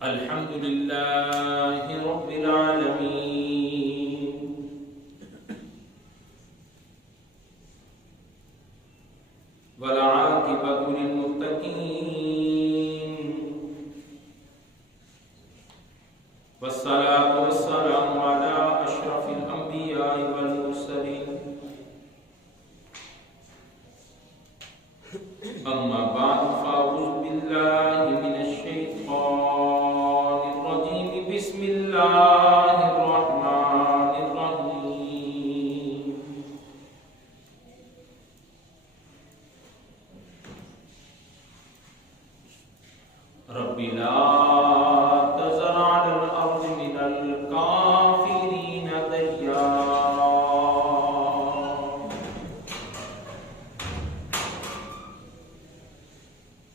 الحمد لله رب العالمين والعاقبة للمتقين والصلاة والسلام على أشرف الأنبياء والمرسلين أما بعد فأعوذ بالله من الشيطان الرجيم بسم الله الرحمن الرحيم رب لا تذر على الأرض من الكافرين ديارا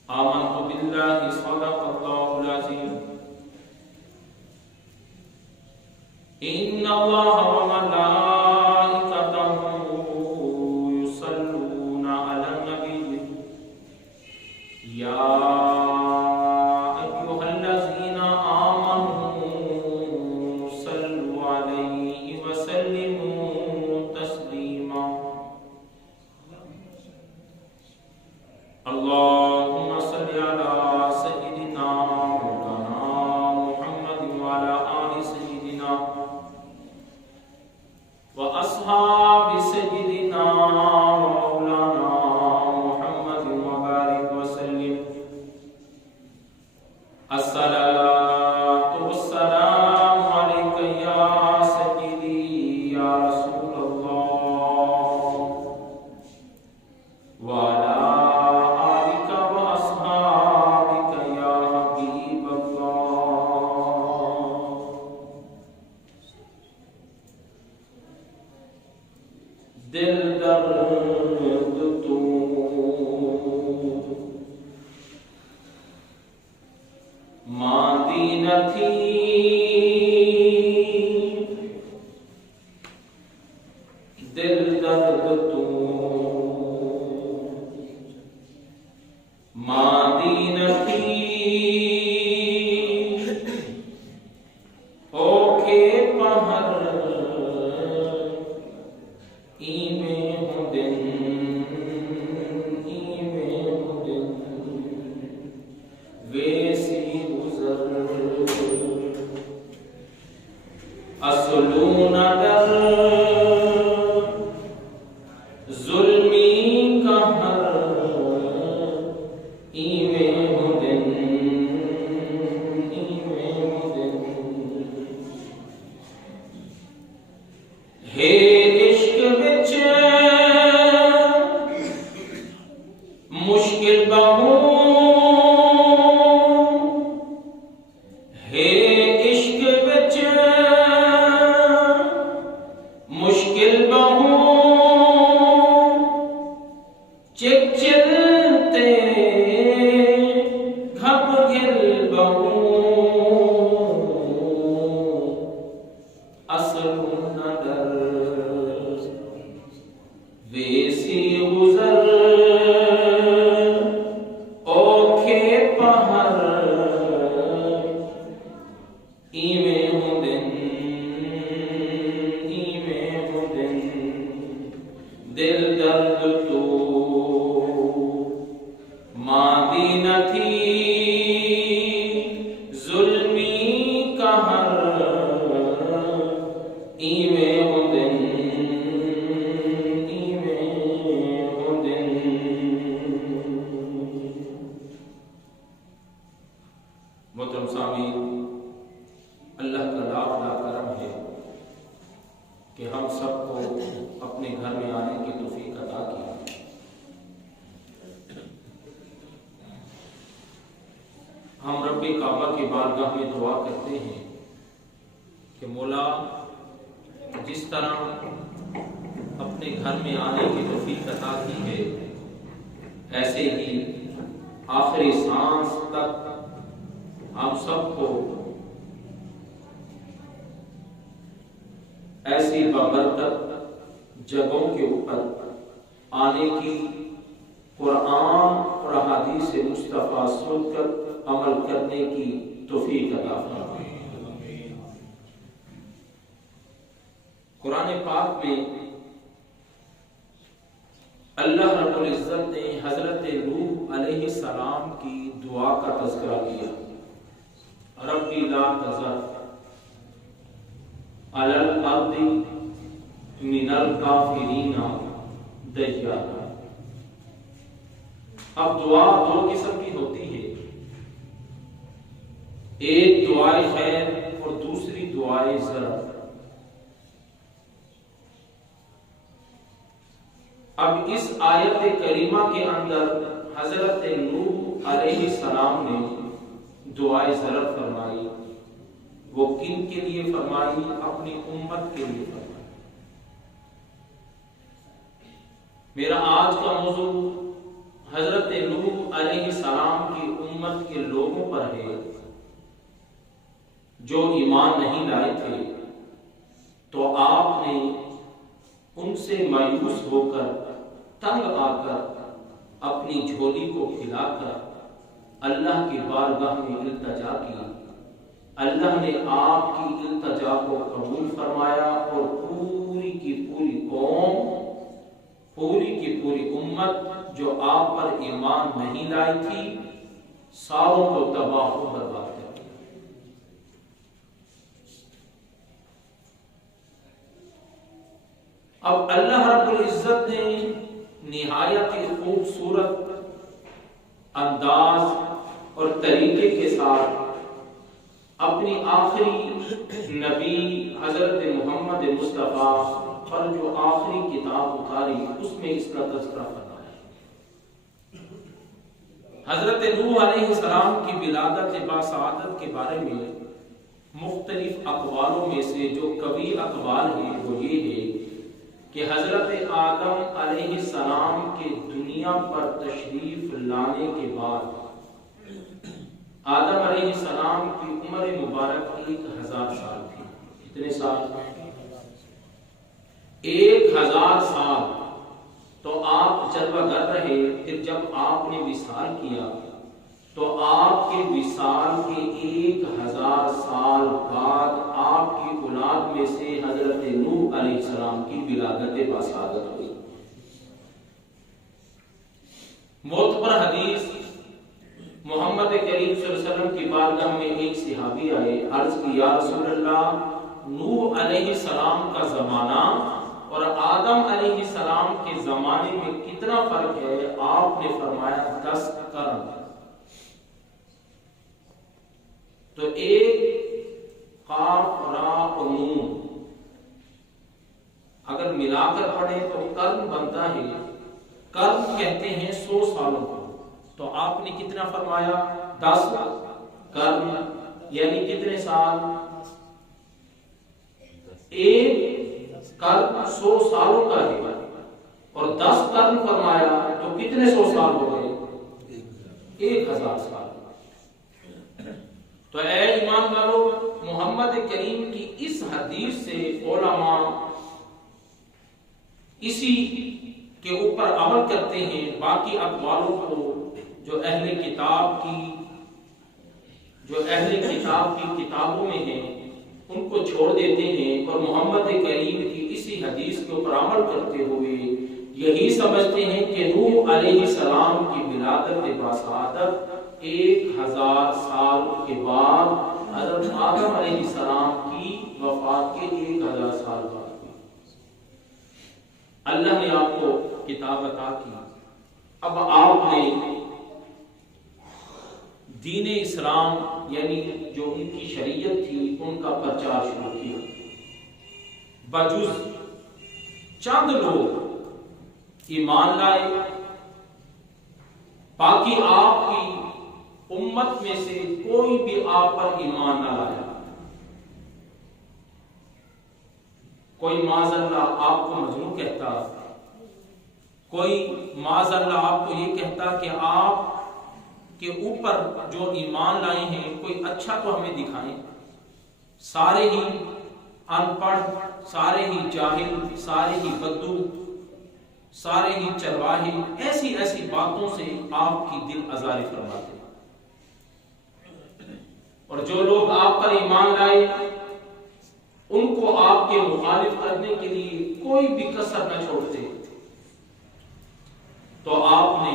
آمنت بالله صدق الله العظيم إن الله وملائكته يصلون على النبي يا أيها الذين آمنوا صلوا عليه وسلموا تسليما اللهم صل على سيدنا مولانا محمد وعلى آل سيدنا وأصحاب سيدنا مولانا محمد وبارك وسلم الصلاة والسلام عليك يا سيدي يا رسول الله وعلى آلك وأصحابك يا حبيب الله دل درد تو ماندی نہ تھی دل درد تو ماندی نہ تھی اوکھے پہر ایویں ہوں دن ایویں ہوں دن ویسی گزر اصلوں نہ ڈر ظلمی کا ہر ایویں ہوں دن ایویں ہوں دن ہے عشق وچ مشکل بہو ہے عشق وچ مشکل بہو چک چلتے گھپ گل بہو اصل نہ ڈر ویسی گزر اوکھے پہر ایویں ہوں دن ایویں ہوں دن دل درد تو ماندی نہ تھی ظلمی کا ہر ایویں ہوں دن ایویں ہوں دن محترم سامعین اللہ کا لاکھ لاکھ کرم ہے کہ ہم سب کو اپنے گھر میں آنے کی توفیق عطا کی ہم رب کعبہ کی بارگاہ میں دعا کرتے ہیں کہ مولا جس طرح اپنے گھر میں آنے کی توفیق عطا کی ہے ایسے ہی آخری سانس تک ہم سب کو ایسی بابرکت جگہوں کے اوپر آنے کی قرآن اور احادیث مصطفیٰ سن کر عمل کرنے کی توفیق عطا فرمائے۔ قرآن پاک میں اللہ رب العزت نے حضرت نوح علیہ السلام کی دعا کا تذکرہ کیا، ربی لا تذر علی الارض من الکافرین دیارا۔ اب دعا دو قسم کی ہوتی ہے، ایک دعائے خیر اور دوسری دعائے ضرر۔ اب اس آیت کریمہ کے اندر حضرت نوح علیہ السلام نے دعائے ضرر فرمائی، وہ کن کے لیے فرمائی؟ اپنی امت کے لیے فرمائی۔ میرا آج کا موضوع حضرت نوح علیہ السلام کی امت کے لوگوں پر ہے جو ایمان نہیں لائے تھے، تو آپ نے ان سے مایوس ہو کر، تنگ آ کر، اپنی جھولی کو پھیلا کر اللہ کی بارگاہ میں التجا کی۔ اللہ نے آپ کی التجا کو قبول فرمایا اور پوری کی پوری قوم، پوری کی پوری امت جو آپ پر ایمان نہیں لائی تھی، ساروں کو تباہ و برباد کر دیا۔ اب اللہ رب العزت نے نہایت خوبصورت انداز اور طریقے کے ساتھ اپنی آخری نبی حضرت محمد مصطفیٰ پر جو آخری کتاب اتاری، اس میں اس کا تذکرہ فرمایا۔ حضرت نوح علیہ السلام کی ولادت باسعادت کے بارے میں مختلف اقوالوں میں سے جو قوی اقوال ہیں وہ یہ ہے کہ حضرت آدم علیہ السلام کے دنیا پر تشریف لانے کے بعد آدم علیہ السلام کی عمر مبارک 1000 سال تھی۔ کتنے سال؟ 1000 سال۔ تو آپ جلوہ گر رہے، پھر جب آپ نے وصال کیا تو آپ کے وصال کے 1000 سال بعد آپ کی اولاد میں سے حضرت نوح علیہ السلام کی ولادت باسعادت ہوئی۔ معتبر حدیث، محمد کریم صلی اللہ علیہ وسلم کی بارگاہ میں ایک صحابی آئے، عرض کی یا رسول اللہ، نوح علیہ السلام کا زمانہ اور آدم علیہ السلام کے زمانے میں کتنا فرق ہے؟ آپ نے فرمایا 10 قرن۔ تو ایک قاف را اور نون اگر ملا کر پڑھیں تو قرن بنتا ہے، قرن کہتے ہیں 100 سالوں کو، تو آپ نے کتنا فرمایا؟ 10 قرن، یعنی کتنے سال؟ ایک قرن 100 سالوں کا ہے، اور 10 قرن فرمایا تو کتنے 100 سال ہو گئے؟ 1000 سال۔ تو اے ایمان والو، محمد کریم کی اس حدیث سے علماء اسی کے اوپر عمل کرتے ہیں، باقی اقوالوں کو جو اہل کتاب کی کتابوں میں ہیں ان کو چھوڑ دیتے ہیں، اور محمد کریم کی اسی حدیث کے اوپر عمل کرتے ہوئے یہی سمجھتے ہیں کہ نوح علیہ السلام کی ولادت باسعادت 1000 سال کے بعد حضرت آدم علیہ السلام کی وفات کے 1000 سال بعد اللہ نے آپ کو کتاب عطا کی۔ اب آپ نے دین اسلام یعنی جو ان کی شریعت تھی ان کا پرچار شروع کیا، بجز چند لوگ ایمان لائے، باقی آپ کی امت میں سے کوئی بھی آپ پر ایمان نہ لایا۔ کوئی معاذ اللہ آپ کو مجنون کہتا، کوئی معاذ اللہ آپ کو یہ کہتا کہ آپ کے اوپر جو ایمان لائے ہیں کوئی اچھا تو ہمیں دکھائیں۔ سارے ہی ان پڑھ، سارے ہی جاہل، سارے ہی بدو، سارے ہی چرواہے ایسی ایسی باتوں سے آپ کی دل آزاری فرماتے ہیں، اور جو لوگ آپ پر ایمان لائے ان کو آپ کے مخالف کرنے کے لیے کوئی بھی کسر نہ چھوڑتے، تو آپ نے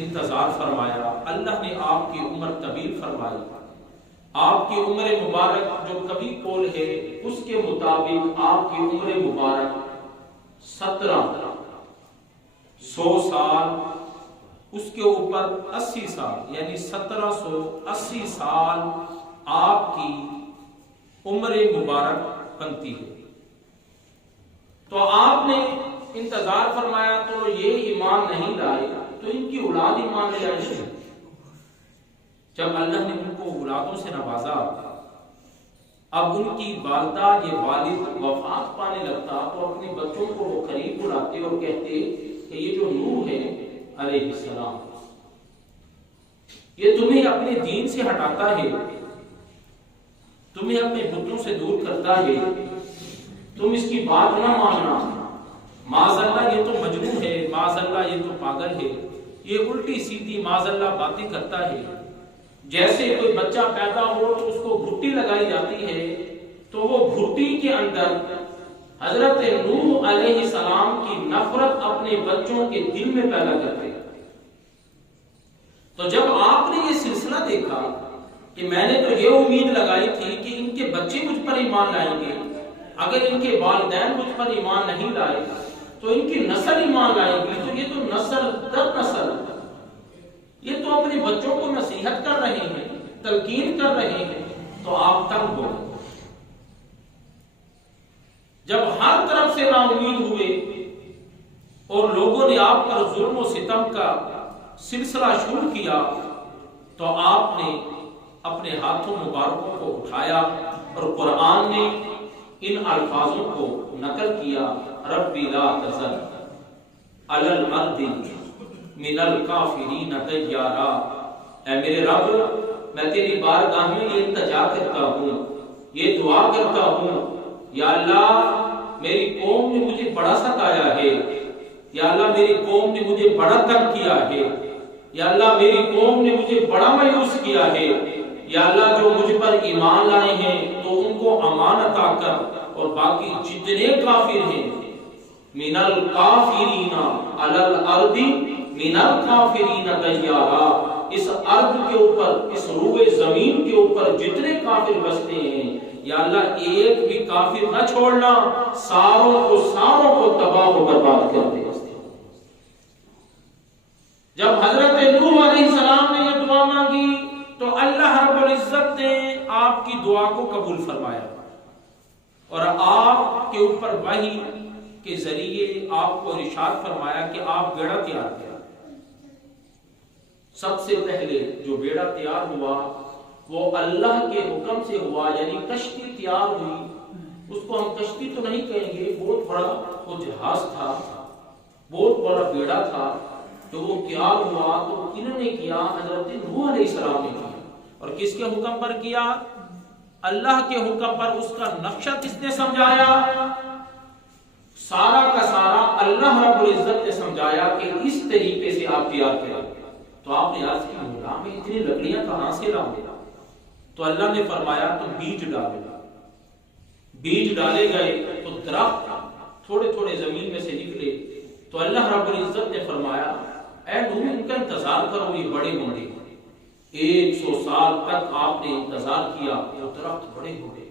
انتظار فرمایا، اللہ نے آپ کی عمر طویل فرمائی، آپ کی عمر مبارک جو کبھی قول ہے اس کے مطابق آپ کی عمر مبارک 1700 سال، اس کے اوپر 80 سال، یعنی 1780 سال آپ کی عمر مبارک بنتی ہے۔ تو آپ نے انتظار فرمایا، تو یہ ایمان نہیں لائے تو ان کی اولاد ایمان لے آئے۔ جب اللہ نے ان کو اولادوں سے نوازا، اب ان کی والدہ یہ والد وفات پانے لگتا تو اپنے بچوں کو وہ قریب بلاتے اور کہتے کہ یہ جو نوح ہے علیہ السلام، یہ تمہیں اپنے دین سے ہٹاتا ہے، تمہیں اپنے بتوں سے دور کرتا ہے، تم اس کی بات نہ ماننا، معاذ اللہ یہ تو مجنون ہے، معاذ اللہ یہ تو پاگل ہے، یہ الٹی سیدھی معاذ اللہ باتیں کرتا ہے۔ جیسے کوئی بچہ پیدا ہو تو اس کو گھٹی لگائی جاتی ہے، تو وہ گھٹی کے اندر حضرت نوح علیہ السلام کی نفرت اپنے بچوں کے دل میں پیدا کرتے۔ تو جب آپ نے یہ سلسلہ دیکھا کہ میں نے تو یہ امید لگائی تھی کہ ان کے بچے مجھ پر ایمان لائیں گے، اگر ان کے والدین مجھ پر ایمان نہیں لائے تو ان کی نسل ایمان لائے گی، تو یہ تو نسل در نسل یہ تو اپنے بچوں کو نصیحت کر رہے ہیں، تلقین کر رہے ہیں، تو آپ تنگ ہو۔ جب ہر طرف سے نا امید ہوئے اور لوگوں نے آپ پر ظلم و ستم کا سلسلہ شروع کیا، تو آپ نے اپنے ہاتھوں مبارکوں کو اٹھایا اور قرآن نے ان الفاظوں کو نقل کیا، رب لا تذر علی الارض من الکافرین دیارا، اے میرے رب میں تیری بارگاہ میں یہ التجا کرتا ہوں، یہ دعا کرتا ہوں، یا اللہ میری قوم نے مجھے بڑا ستایا ہے، یا اللہ میری قوم نے مجھے بڑا تنگ کیا ہے، یا اللہ میری قوم نے مجھے بڑا مایوس کیا ہے، یا اللہ جو مجھ پر ایمان لائے ہیں تو ان کو امان عطا کر، اور باقی جتنے کافر ہیں من الکافرین علی الارض من الکافرین دیارا، اس ارض کے اوپر، اس روئے زمین کے اوپر جتنے کافر بستے ہیں، یا اللہ ایک بھی کافر نہ چھوڑنا، ساروں کو تباہ و برباد کر دے۔ جب حضرت نوح علیہ السلام نے یہ دعا مانگی تو اللہ رب العزت نے آپ کی دعا کو قبول فرمایا، اور آپ کے اوپر وحی کے ذریعے آپ کو ارشاد فرمایا کہ آپ بیڑا تیار کریں۔ سب سے پہلے جو بیڑا تیار ہوا وہ اللہ کے حکم سے ہوا، یعنی کشتی تیار ہوئی، اس کو ہم کشتی تو نہیں کہیں گے، بہت بڑا وہ جہاز تھا، بہت بڑا بیڑا تھا، جو وہ تیار ہوا تو انہوں نے کیا، حضرت نوح علیہ السلام نے کیا، اور کس کے حکم پر کیا؟ اللہ کے حکم پر۔ اس کا نقشہ کس نے سمجھایا؟ سارا کا سارا اللہ رب العزت نے سمجھایا کہ اس طریقے سے آپ تیار کریں۔ تو آپ نے عرض کی مولا میں اتنی لکڑیاں کہاں سے لاؤں؟ تو اللہ نے فرمایا تو بیج ڈالے، بیج ڈالے گئے تو درخت تھوڑے تھوڑے زمین میں سے نکلے، تو اللہ رب العزت نے فرمایا اے نوح ان کا انتظار کرو، یہ بڑے ہوں گے۔ 100 سال تک آپ نے انتظار کیا، وہ درخت بڑے ہو گئے۔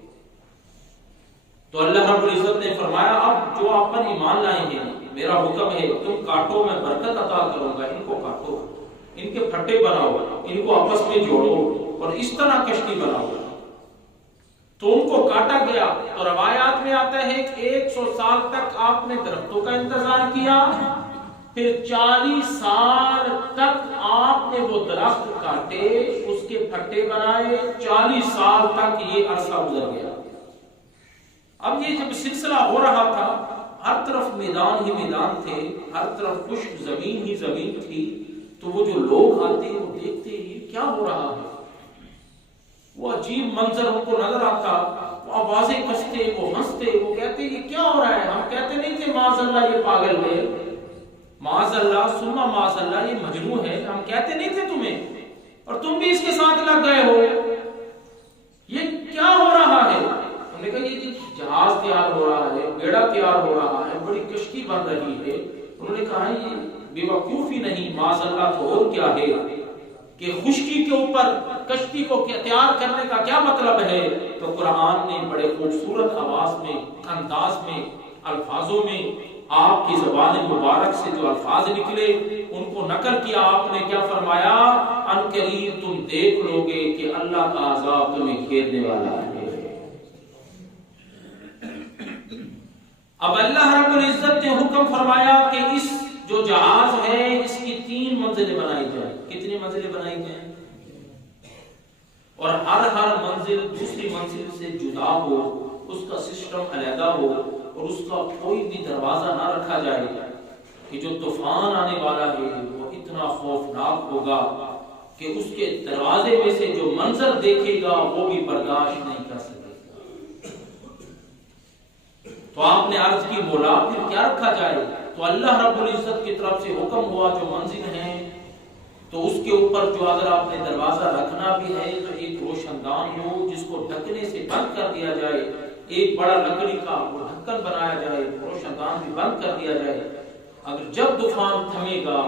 تو اللہ رب العزت نے فرمایا اب جو آپ پر ایمان لائے ہیں میرا حکم ہے تم کاٹو، میں برکت عطا کروں گا، ان کو کاٹو، ان کے پھٹے بناؤ، ان کو آپس میں جوڑو اور اس طرح کشتی بناؤ۔ تو ان کو کاٹا گیا۔ تو روایات میں آتا ہے کہ 100 سال تک آپ نے درختوں کا انتظار کیا، پھر 40 سال تک آپ نے وہ درخت کاٹے، اس کے پھٹے بنائے، 40 سال تک یہ عرصہ گزر گیا۔ اب یہ جب سلسلہ ہو رہا تھا، ہر طرف میدان ہی میدان تھے، ہر طرف خشک زمین ہی زمین تھی، تو وہ جو لوگ آتے وہ دیکھتے یہ کیا ہو رہا ہے، وہ عجیب منظر ان کو نظر آتا، وہ آوازیں کستے، وہ ہنستے، وہ کہتے یہ کیا ہو رہا ہے؟ ہم کہتے نہیں تھے معاذ اللہ یہ پاگل ہے، معاذ اللہ سما معاذ اللہ یہ مجنون ہے، ہم کہتے نہیں تھے تمہیں، اور تم بھی اس کے ساتھ لگ گئے ہو، یہ کیا ہو رہا ہے؟ ہم نے کہا یہ جہاز تیار ہو رہا ہے، بیڑا تیار ہو رہا ہے، بڑی کشتی بن رہی ہے۔ انہوں نے کہا یہ بے وقوفی نہیں، معاذ اللہ تو اور کیا ہے کہ خشکی کے اوپر کشتی کو تیار کرنے کا کیا مطلب ہے؟ تو قرآن نے بڑے خوبصورت آواز میں، انداز میں، الفاظوں میں آپ کی زبان مبارک سے جو الفاظ نکلے ان کو نقل کیا۔ آپ نے کیا فرمایا؟ ان قریب تم دیکھ لو گے کہ اللہ کا عذاب تمہیں گھیرنے والا ہے۔ اب اللہ رب العزت نے حکم فرمایا کہ اس جو جہاز ہے اس کی 3 منزلیں بنائی جائیں۔ کتنی منزلیں بنائی جائیں؟ اور ہر منزل دوسری منزل سے جدا ہو، اس کا سسٹم علیحدہ ہو، اور اس کا کوئی بھی دروازہ نہ رکھا جائے کہ جو طوفان آنے والا ہے وہ اتنا خوفناک ہوگا کہ اس کے دروازے میں سے جو منظر دیکھے گا وہ بھی برداشت نہیں کر سکے گا۔ تو آپ نے عرض کی مولا پھر کیا رکھا جائے؟ تو اللہ رب العزت کی طرف سے حکم ہوا جو منزل ہیں تو اس کے اوپر جو اگر آپ نے دروازہ رکھنا بھی ہے تو ایک روشن دان ہو جس کو ڈھکنے سے بند کر دیا جائے، ایک بڑا لکڑی کا وہ ڈھکن بنایا جائے، روشن دان بھی بند کر دیا جائے، اگر جب طوفان تھمے گا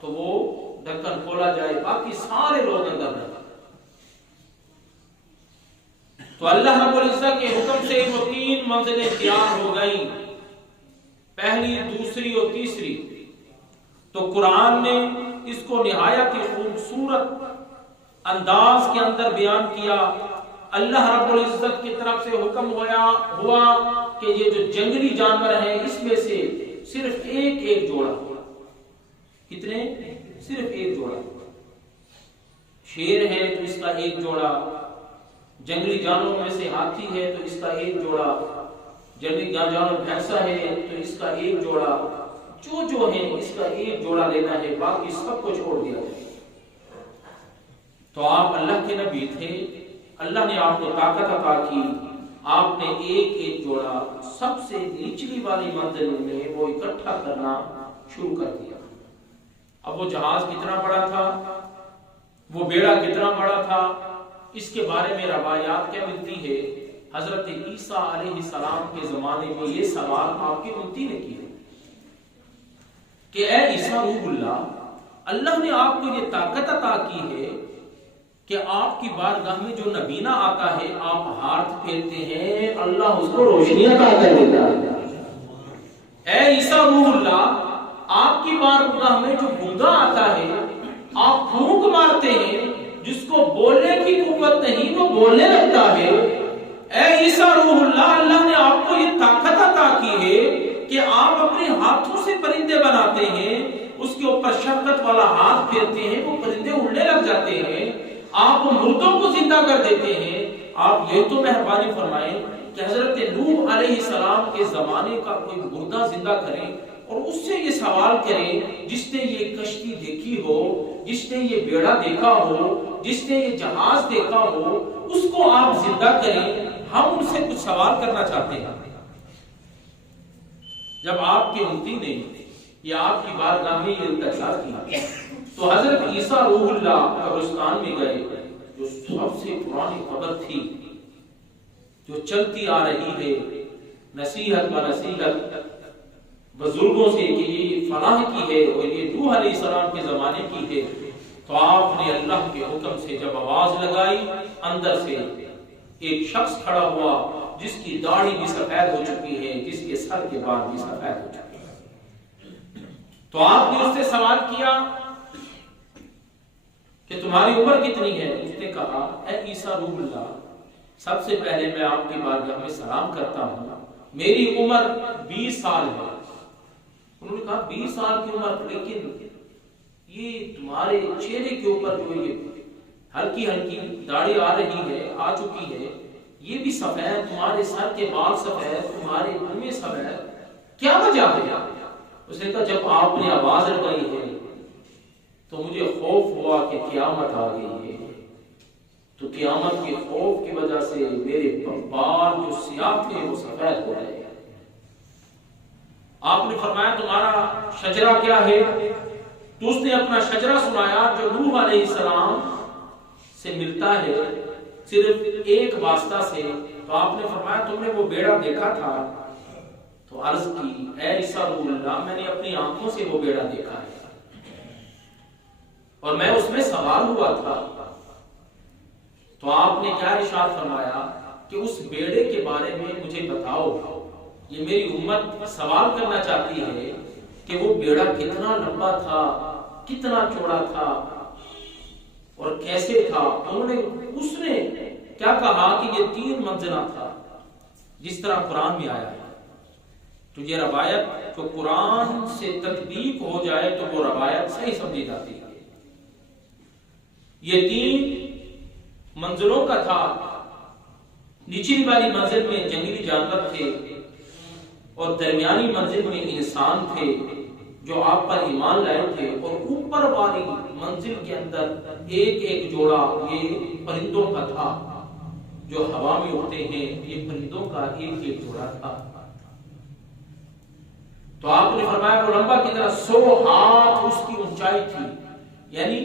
تو وہ ڈھکن کھولا جائے، باقی سارے لوگ اندر رہیں۔ تو اللہ رب العزت کے حکم سے وہ 3 منزلیں تیار ہو گئیں، پہلی، دوسری اور تیسری۔ تو قرآن نے اس کو نہایت خوبصورت انداز کے اندر بیان کیا۔ اللہ رب العزت کی طرف سے حکم ہوا کہ یہ جو جنگلی جانور ہیں اس میں سے صرف ایک جوڑا، کتنے؟ صرف ایک جوڑا، شیر ہے تو اس کا ایک جوڑا، جنگلی جانوروں میں سے ہاتھی ہے تو اس کا ایک جوڑا، جنگلی جانور بھینسا ہے تو اس کا ایک جوڑا، جو ہے اس کا ایک جوڑا لینا ہے، باقی سب کو چھوڑ دیا جائے۔ تو آپ اللہ کے نبی تھے، اللہ نے آپ کو طاقت عطا کی، آپ نے ایک جوڑا سب سے نچلی والی منزل میں وہ اکٹھا کرنا شروع کر دیا۔ اب وہ جہاز کتنا بڑا تھا، وہ بیڑا کتنا بڑا تھا، اس کے بارے میں روایات کیا ملتی ہے؟ حضرت عیسیٰ علیہ السلام کے زمانے میں یہ سوال آپ کی امتی نے کیا کہ اے عیسیٰ روح اللہ نے آپ کو یہ طاقت عطا کی ہے کہ آپ کی بارگاہ میں جو نبینا آتا ہے آپ ہاتھ پھیرتے ہیں، اللہ اس کو روشنی عطا کر دیتا ہے۔ اے عیسیٰ روح اللہ، آپ کی بارگاہ میں جو گنگا آتا ہے آپ پھونک مارتے ہیں، جس کو بولنے کی قوت نہیں وہ بولنے لگتا ہے۔ اے عیسیٰ روح اللہ نے آپ کو یہ طاقت عطا کی ہے کہ آپ اپنے ہاتھوں سے پرندے بناتے ہیں، اس کے اوپر شفقت والا ہاتھ پھیرتے ہیں، وہ پرندے اڑنے لگ جاتے ہیں، آپ مردوں کو زندہ کر دیتے ہیں۔ آپ یہ تو مہربانی فرمائیں کہ حضرت نوح علیہ السلام کے زمانے کا کوئی مردہ زندہ کریں اور اس سے یہ سوال کریں جس نے یہ کشتی دیکھی ہو، جس نے یہ بیڑا دیکھا ہو، جس نے یہ جہاز دیکھا ہو، اس کو آپ زندہ کریں، ہم ان سے کچھ سوال کرنا چاہتے ہیں۔ جب آپ کے امتی نے یا آپ کی بارگاہ میں یہ التجا کی تو حضرت عیسیٰ روح اللہ قبرستان میں گئے، جو سب سے پرانی قبر تھی جو چلتی آ رہی ہے، نصیحت و نصیحت بزرگوں سے کہ یہ فلاح کی ہے اور یہ نوح علیہ السلام کے زمانے کی ہے۔ تو آپ نے اللہ کے حکم سے جب آواز لگائی، اندر سے ایک شخص کھڑا ہوا جس کی داڑھی بھی سفید ہو چکی ہے، جس کے سر کے بال بھی سفید ہو چکے ہیں۔ تو آپ نے اس سے سوال کیا کہ تمہاری عمر کتنی ہے؟ اس نے کہا اے عیسیٰ روح اللہ، سب سے پہلے میں آپ کی بارگاہ میں سلام کرتا ہوں، میری عمر 20 سال ہے۔ انہوں نے کہا 20 سال کی عمر، لیکن یہ تمہارے چہرے کے اوپر جو یہ ہلکی ہلکی داڑھی آ رہی ہے، آ چکی ہے، یہ بھی سفید، تمہارے سر کے بال سفید، تمہارے منہ میں سفید، کیا وجہ ہے؟ اس نے کہا جب آپ نے آواز لگائی ہے تو مجھے خوف ہوا کہ قیامت آ گئی ہے، تو قیامت کے خوف کی وجہ سے میرے بال جو سیاہ تھے وہ سفید ہو گئے۔ آپ نے فرمایا تمہارا شجرہ کیا ہے؟ تو اس نے اپنا شجرہ سنایا جو نوح علیہ السلام سے ملتا ہے صرف ایک واسطہ سے۔ تو آپ نے فرمایا تم نے وہ بیڑا دیکھا تھا؟ تو عرض کی اے عیسیٰ رسول اللہ میں نے اپنی آنکھوں سے وہ بیڑا دیکھا ہے اور میں اس میں سوار ہوا تھا۔ تو آپ نے کیا ارشاد فرمایا کہ اس بیڑے کے بارے میں مجھے بتاؤ، یہ میری امت سوال کرنا چاہتی ہے کہ وہ بیڑا کتنا لمبا تھا، کتنا چوڑا تھا اور کیسے تھا؟ اس نے کیا کہا کہ یہ 3 منزلہ تھا جس طرح قرآن میں آیا ہے۔ تو یہ روایت جو قرآن سے تطبیق ہو جائے تو وہ روایت صحیح سمجھی جاتی ہے۔ یہ 3 منزلوں کا تھا۔ نچلی والی منزل میں جنگلی جانور تھے اور درمیانی منزل میں انسان تھے جو آپ پر ایمان لائے تھے، اور اوپر والی منزل کے اندر ایک ایک جوڑا یہ پرندوں کا تھا جو ہوا میں اڑتے ہیں، یہ پرندوں کا ایک ایک جوڑا تھا۔ تو آپ نے فرمایا وہ لمبا کتنا 100 ہاتھ اس کی اونچائی تھی، یعنی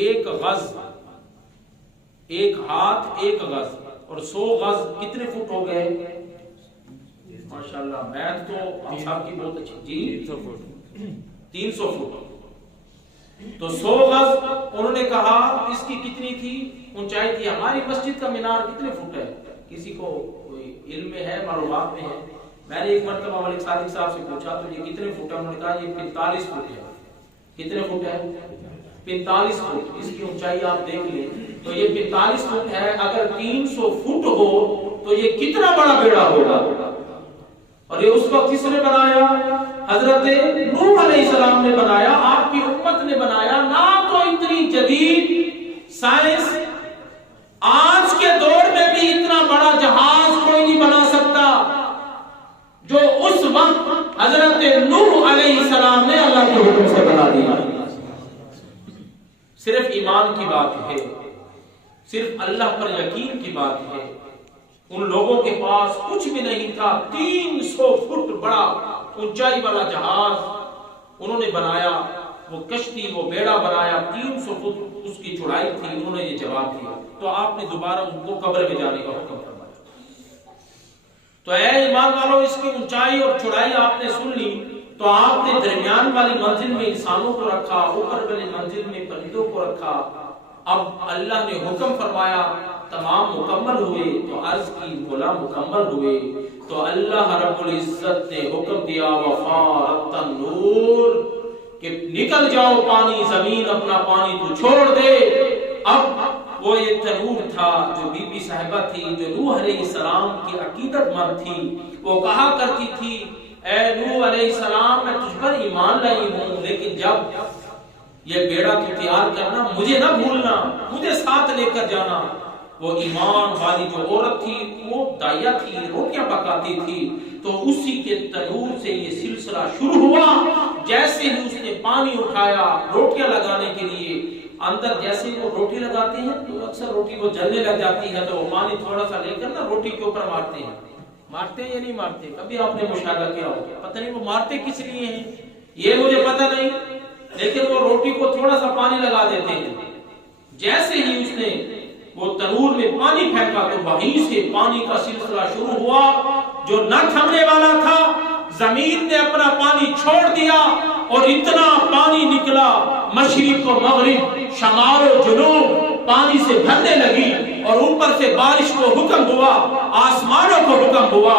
ایک غز، ایک ہاتھ ایک غز، اور 100 غز کتنے فٹ ہو گئے؟ ماشاءاللہ میتھ تو آپ صاحب کی بہت اچھی جی 300 فٹ۔ تو 100 غز انہوں نے کہا اس کی کتنی تھی اونچائی تھی؟ ہماری مسجد کا مینار کتنے فٹ ہے؟ کسی کو کوئی علم میں ہے، معلومات میں ہے؟ میں نے ایک مرتبہ ملک صادق صاحب سے پوچھا تو یہ کتنے فٹ ہے؟ انہوں نے کہا یہ 45 فٹ ہے۔ کتنے فٹ ہے؟ 45 فٹ۔ اس کی اونچائی آپ دیکھ لیں تو یہ 45 فٹ ہے۔ اگر 300 فٹ ہو تو یہ کتنا بڑا بیڑا ہوگا؟ اور یہ اس وقت کس نے بنایا؟ حضرت نوح علیہ السلام نے بنایا، آپ کی امت نے بنایا۔ نہ تو اتنی جدید سائنس، آج کے دور میں بھی اتنا بڑا جہاز کوئی نہیں بنا سکتا جو اس وقت حضرت نوح علیہ السلام نے اللہ کے حکم سے بنا دیا۔ صرف ایمان کی بات ہے، صرف اللہ پر یقین کی بات ہے۔ ان لوگوں کے پاس کچھ بھی نہیں تھا، 300 فٹ بڑا اونچائی والا جہاز انہوں نے بنایا، وہ کشتی، وہ بیڑا بنایا، 300 فٹ اس کی چوڑائی تھی۔ انہوں نے یہ جواب دیا تو آپ نے دوبارہ ان کو قبر میں جانے کا حکم فرمایا۔ تو اے ایمان والو، اس کی اونچائی اور چوڑائی آپ نے سن لی، تو آپ نے درمیان والی منزل میں انسانوں کو رکھا، اوپر والی منزل میں پرندوں کو رکھا۔ اب اللہ نے حکم فرمایا، تمام مکمل ہوئے تو عرض کی بولا مکمل ہوئے تو اللہ رب العزت نے حکم دیا وفارت النور کہ نکل جاؤ پانی، زمین اپنا پانی تو چھوڑ دے۔ اب وہ یہ تنور تھا جو بی بی صاحبہ تھی جو نوح علیہ السلام کی عقیدت مند تھی، وہ کہا کرتی تھی اے نوح علیہ السلام میں تجھ پر ایمان لائی ہوں، لیکن جب یہ بیڑا تو تیار کرنا مجھے نہ بھولنا، مجھے ساتھ لے کر جانا۔ وہ ایمان والی جو عورت تھی وہ دائیا تھی، روٹیاں پکاتی تھی، تو اسی کے تنور سے یہ سلسلہ شروع ہوا۔ جیسے ہی اس نے پانی اٹھایا روٹیاں لگانے کے لیے، اندر جیسے وہ روٹی لگاتے ہیں تو اکثر روٹی وہ جلنے لگ جاتی ہے، تو وہ پانی تھوڑا سا لے کر نا روٹی کے اوپر مارتے ہیں یا نہیں مارتے؟ کبھی آپ نے مشاہدہ کیا ہو؟ پتہ نہیں وہ مارتے کس لیے ہیں یہ مجھے پتہ نہیں، لیکن وہ روٹی کو تھوڑا سا پانی لگا دیتے ہیں۔ جیسے ہی اس نے وہ تنور میں پانی پھینکا تو وہیں سے پانی کا سلسلہ شروع ہوا جو نہ تھمنے والا تھا۔ زمین نے اپنا پانی چھوڑ دیا اور اتنا پانی نکلا، مشرق و مغرب، شمال و جنوب پانی سے بھرنے لگی، اور اوپر سے بارش کو حکم ہوا، آسمانوں کو حکم ہوا،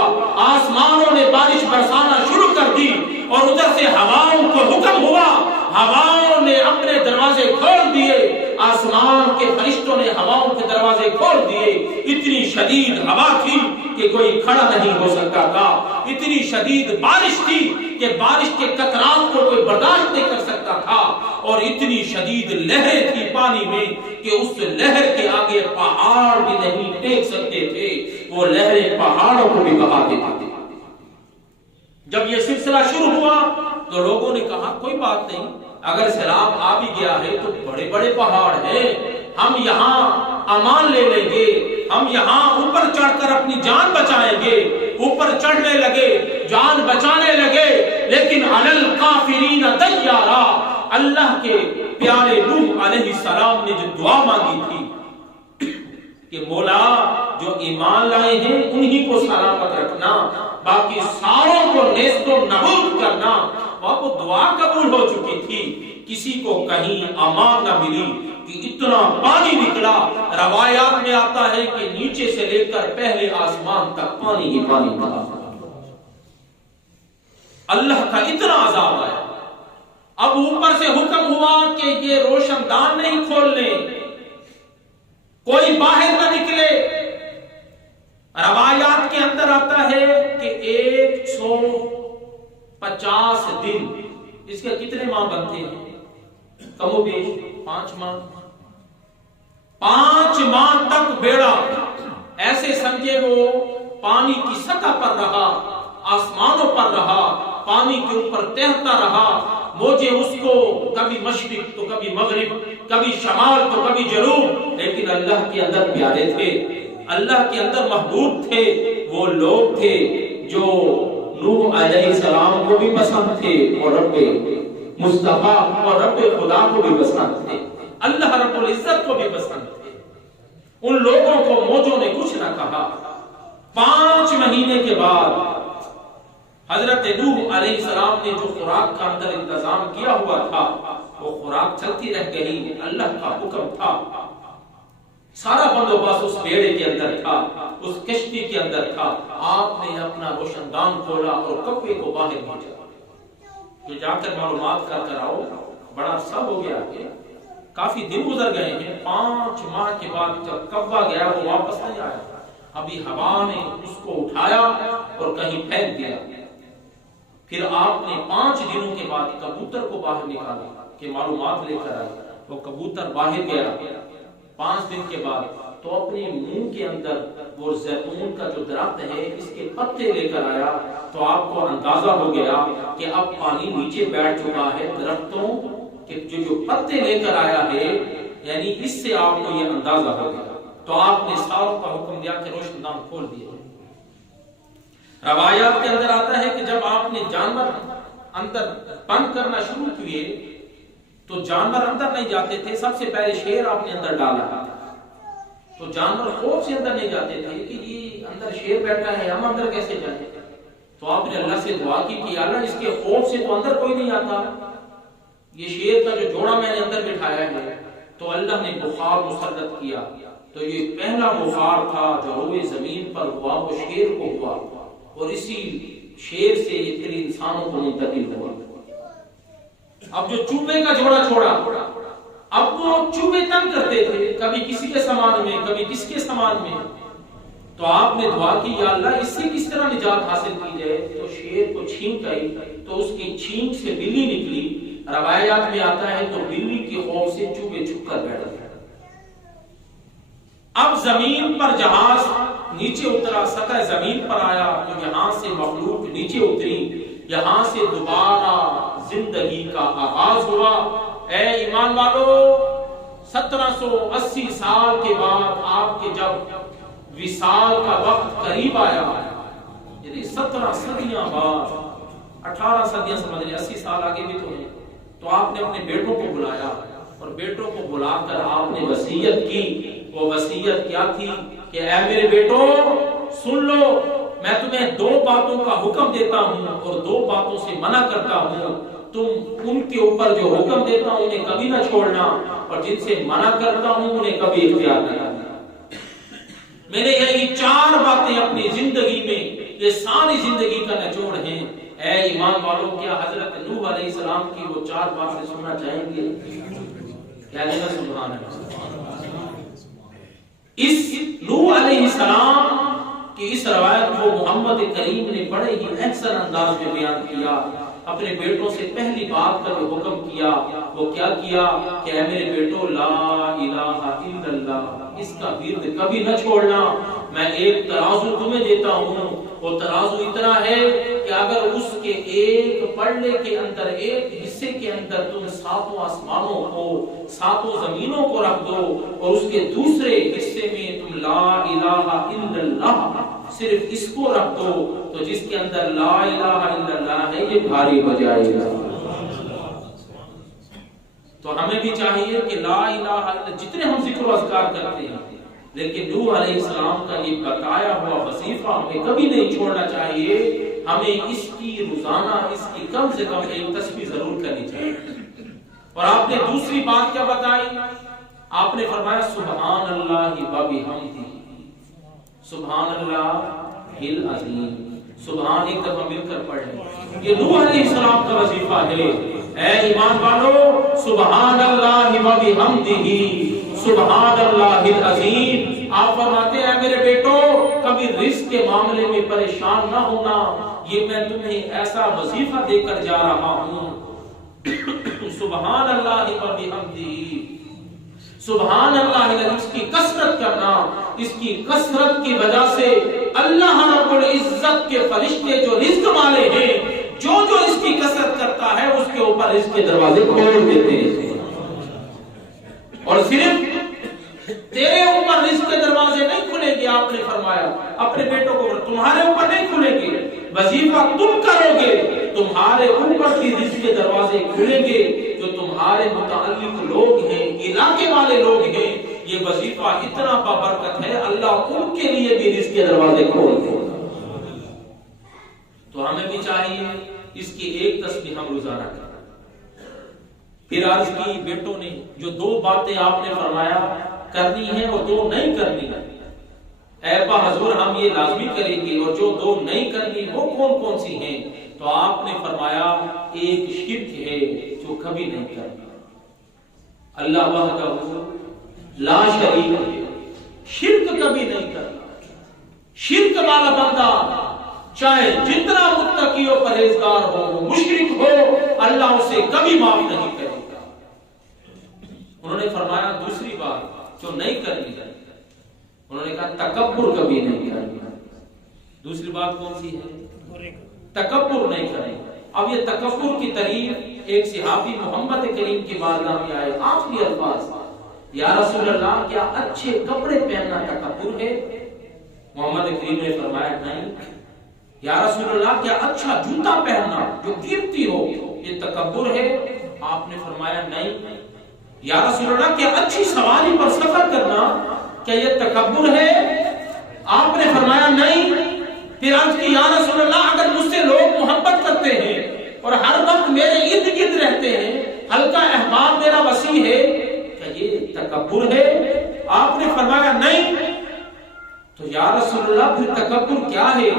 آسمانوں نے بارش برسانا شروع کر دی، اور ادھر سے ہواؤں کو حکم ہوا، ہواؤں نے اپنے دروازے کھول دیے، آسمان کے فرشتوں نے ہواؤں کے دروازے کھول دیے۔ اتنی شدید ہوا تھی کہ کوئی کھڑا نہیں ہو سکتا تھا، اتنی شدید بارش تھی کہ بارش کے قطرات کو کوئی برداشت نہیں کر سکتا تھا، اور اتنی شدید لہریں تھی پانی میں کہ اس لہر کے آگے پہاڑ بھی نہیں ٹیک سکتے تھے، وہ لہریں پہاڑوں کو بھی بہا دیتی تھی۔ جب یہ سلسلہ شروع ہوا تو لوگوں نے کہا کوئی بات نہیں، اگر سیلاب آ بھی گیا ہے تو بڑے بڑے پہاڑ ہیں، ہم یہاں امان لے لیں گے، ہم یہاں اوپر چڑھ کر اپنی جان بچائیں گے، اوپر چڑھنے لگے، جان بچانے لگے، لیکن علی الکافرین دیارا، اللہ کے پیارے نوح علیہ السلام نے جو دعا مانگی تھی کہ مولا جو ایمان لائے ہیں انہی کو سلامت رکھنا، باقی ساروں کو نیست و نابود کرنا، وہ دعا قبول ہو چکی تھی۔ کسی کو کہیں امان نہ ملی کہ اتنا پانی نکلا، روایات میں آتا ہے کہ نیچے سے لے کر پہلے آسمان تک پانی ہی پانی تھا۔ اللہ کا اتنا عذاب آیا۔ اب اوپر سے حکم ہوا کہ یہ روشن دان نہیں کھولنے، کوئی باہر نہ نکلے۔ روایات کے اندر آتا ہے کہ 150 دن، اس کے کتنے ماہ بنتے ہیں؟ کم و بیش 5 ماہ۔ 5 ماہ تک بیڑا ایسے سمجھے وہ پانی کی سطح پر رہا، آسمانوں پر رہا، پانی کے اوپر تیرتا رہا، موجیں اس کو کبھی مشرق تو کبھی مغرب، کبھی شمال تو کبھی جنوب، لیکن اللہ کے اندر پیارے تھے، اللہ کے اندر محبوب تھے، وہ لوگ تھے جو نوح علیہ السلام کو بھی پسند تھے اور رب مصطفیٰ اور رب خدا کو بھی پسند تھے، اللہ رب العزت کو بھی پسند تھے۔ ان لوگوں کو موجوں نے کچھ نہ کہا۔ 5 مہینے کے بعد حضرت نوح علیہ السلام نے جو خوراک کا اندر انتظام کیا ہوا تھا وہ خوراک چلتی رہ گئی، اللہ کا حکم تھا، سارا بندوبست اس بیڑے کے اندر تھا، اس کشتی کے اندر تھا۔ آپ نے اپنا روشن دان کھولا اور کپڑے کو باہر بھیجا کہ جا کر معلومات کر آؤ۔ بڑا عرصہ ہو گیا ہے، کافی دن گزر گئے ہیں، 5 ماہ کے بعد جب کبا گیا وہ واپس نہیں آیا، ابھی ہوا نے اس کو اٹھایا اور کہیں پھینک دیا۔ پھر آپ نے 5 دنوں کے بعد کبوتر کو باہر نکالا کہ معلومات لے کر آئے، وہ کبوتر باہر گیا۔ 5 دن کے بعد تو اپنے منہ کے اندر وہ زیتون کا جو درخت ہے اس کے پتے لے کر آیا، تو آپ کو اندازہ ہو گیا کہ اب پانی نیچے بیٹھ چکا ہے درختوں کہ جو پتے لے کر آیا ہے، یعنی اس سے آپ کو یہ اندازہ ہو گیا۔ تو آپ نے ساروں کا حکم دیا کہ روشن دان کھول دیے۔ روایات کے اندر آتا ہے کہ جب آپ نے جانور اندر بند کرنا شروع کیے تو جانور اندر نہیں جاتے تھے، سب سے پہلے شیر آپ نے اندر ڈالا، تو جانور خوف سے اندر نہیں جاتے تھے کہ یہ اندر شیر بیٹھا ہے، ہم اندر کیسے جائیں؟ تو آپ نے اللہ سے دعا کی کہ اللہ اس کے خوف سے تو اندر کوئی نہیں آتا، یہ شیر کا جو جوڑا میں نے اندر بٹھایا ہے، تو اللہ نے بخار مسلط کیا، تو یہ پہلا بخار تھا جو روئے زمین پر ہوا، وہ شیر کو ہوا، اور اسی شیر سے یہ پھر انسانوں کو منتقل ہوا۔ اب جو چوبے کا جوڑا چھوڑا، اب وہ چوبے تنگ کرتے تھے، کبھی کسی کے سامان میں، کبھی کس کے سامان میں، تو آپ نے دعا کی یا اللہ اس سے کس طرح نجات حاصل کی جائے؟ تو شیر کو چھینک آئی، تو اس کی چھینک سے بلی نکلی۔ روایات میں آتا ہے تو بلی کے خوف سے چوبے چھپ کر بیٹھ گئے۔ اب زمین پر جہاز نیچے اترا، سطح زمین پر آیا، تو یہاں سے مخلوق نیچے اتری، یہاں سے دوبارہ زندگی کا آغاز ہوا۔ اے ایمان والو، 1780 سال کے بعد آپ کے جب وصال کا وقت قریب آیا، یعنی 17 صدیاں بعد، 18 صدیاں سمجھ لیں، 80 سال آگے بھی تو ہیں، تو آپ نے اپنے بیٹوں کو بلایا، اور بیٹوں کو بلا کر آپ نے وصیت کی۔ وہ وصیت کیا تھی کہ اے میرے بیٹوں سن لو، میں تمہیں 2 باتوں کا حکم دیتا ہوں اور 2 باتوں سے منع کرتا ہوں، تم ان کے اوپر جو حکم دیتا ہوں انہیں کبھی نہ چھوڑنا، اور جن سے منع کرتا ہوں انہیں کبھی اختیار نہ کرنا۔ میں نے یہی 4 باتیں اپنی زندگی میں، یہ ساری زندگی کا نچوڑ ہیں۔ اے ایمان والوں، کیا حضرت نوح علیہ السلام کی وہ 4 باتیں سننا چاہیں گے؟ کیا لینا؟ سبحان اللہ۔ اس نوح علیہ السلام کی اس روایت کو محمد کریم نے بڑے ہی احسن انداز میں بیان کیا۔ اپنے بیٹوں سے پہلی بات کا جو حکم کیا وہ کیا کیا کہ اے میرے بیٹو لا الہ الا اللہ، اس کا ورد کبھی نہ چھوڑنا۔ میں ایک ترازو تمہیں دیتا ہوں، وہ ترازو اتنا ہے کہ اگر اس کے ایک پلڑے کے اندر، ایک حصے کے اندر تم 7 آسمانوں کو، 7 زمینوں کو رکھ دو اور اس کے دوسرے حصے میں تم لا الہ الا اللہ صرف اس کو رکھ دو، تو جس کے اندر لا الہ الا اللہ ہے یہ بھاری ہو جائے گا۔ تو ہمیں بھی چاہیے کہ لا الہ الا، جتنے ہم ذکر و اذکار کرتے ہیں، لیکن نوح علیہ السلام کا یہ بتایا ہوا وظیفہ ہمیں کبھی نہیں چھوڑنا چاہیے۔ ہمیں اس کی روزانہ، اس کی کم سے کم ایک تسبیح ضرور کرنی چاہیے۔ اور آپ نے دوسری بات کیا بتائی؟ آپ نے فرمایا سبحان اللہ و بحمدہ، سبحان اللہ العظیم۔ سبحان ایک دفعہ مل کر پڑھ لیں، یہ نوح علیہ السلام کا وظیفہ ہے۔ اے ایمان والو، سبحان اللہ و بحمدہ، سبحان اللہ العظیم۔ آپ فرماتے ہیں میرے بیٹو، کبھی رزق کے معاملے میں پریشان نہ ہونا، یہ میں تمہیں ایسا وظیفہ دے کر جا رہا ہوں۔ سبحان اللہ و بحمدہ، سبحان اللہ، اس کی کثرت کرنا، اس کی کثرت کی وجہ سے اللہ رب العزت کے فرشتے جو رزق والے ہیں، جو جو اس کی کثرت کرتا ہے اس کے اوپر رزق کے دروازے کھول دیتے ہیں۔ اور صرف تیرے اوپر رزق کے دروازے نہیں کھلیں گے، آپ نے فرمایا اپنے بیٹوں کو، تمہارے اوپر نہیں کھلیں گے، وظیفہ تم کرو گے، تمہارے اوپر بھی رزق کے دروازے کھلیں گے۔ جو تمہارے متعلق لوگ ہیں، علاقے والے لوگ ہیں، یہ وظیفہ اتنا بابرکت ہے، اللہ ان کے لیے بھی رزق کے دروازے کھول دے۔ تو ہمیں بھی چاہیے اس کی ایک تسبیح ہم روزانہ کریں۔ پھر عرض کی بیٹوں نے جو 2 باتیں آپ نے فرمایا کرنی ہے اور 2 نہیں کرنی ہے، اے ابا حضور ہم یہ لازمی کریں گے، اور جو 2 نہیں کرنی وہ کون کون سی ہیں؟ تو آپ نے فرمایا ایک شرک ہے جو کبھی نہیں کرنا، اللہ وحدہ لا شریک ہے، شرک کبھی نہیں کرنا۔ شرک والا بندہ چاہے جتنا متقی و پرہیزگار ہو، مشرک ہو، اللہ اسے کبھی معاف نہیں کرے گا۔ انہوں نے فرمایا دوسری بات جو نہیں کرنی ہے، انہوں نے کہا تکبر کبھی نہیں کرنا۔ دوسری بات کون سی ہے؟ تکبر نہیں کریں۔ اب یہ تکبر کی تعریف ایک صحابی محمد کریم کی بارگاہ میں آئے، آخری الفاظ، یا رسول اللہ کیا اچھے کپڑے پہننا تکبر ہے؟ محمد کریم نے فرمایا نہیں۔ یا رسول اللہ کیا اچھا جوتا پہننا جو قیمتی ہو یہ تکبر ہے؟ آپ نے فرمایا نہیں۔ یا رسول اللہ کیا اچھی سواری پر سفر کرنا کیا یہ تکبر ہے؟ آپ نے فرمایا نہیں۔ پھر عرض کی یا رسول اللہ اگر مجھ سے لوگ محبت کرتے ہیں اور ہر وقت میرے ارد گرد رہتے ہیں، ہلکا احباب میرا وسیع ہے، کیا یہ تکبر ہے؟ آپ نے فرمایا نہیں۔ تو یا رسول اللہ پھر تکبر کیا ہے؟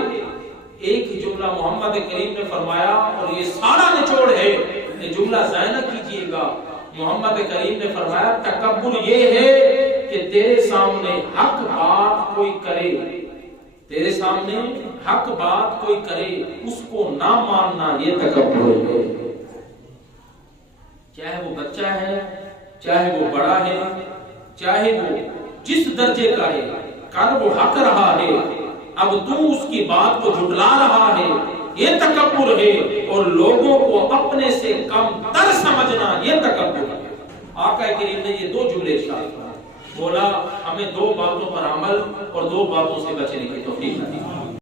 ایک ہی جملہ محمد کریم نے فرمایا، اور یہ سارا نچوڑ ہے، یہ جملہ ذہن کیجئے گا۔ محمد کریم نے فرمایا تکبر یہ ہے کہ تیرے سامنے حق بات کوئی کرے، تیرے سامنے حق بات کوئی کرے اس کو نہ ماننا، یہ تکبر ہے۔ چاہے وہ بچہ ہے، چاہے وہ بڑا ہے، چاہے وہ جس درجے کا ہے، کر وہ حق رہا ہے، اب تو اس کی بات کو جھٹلا رہا ہے، یہ تکبر ہے۔ اور لوگوں کو اپنے سے کم تر سمجھنا یہ تکبر ہے۔ آقا کریم نے یہ 2 جملے ارشاد فرمائے، بولا ہمیں 2 باتوں پر عمل اور 2 باتوں سے بچنے کی توفیق دی۔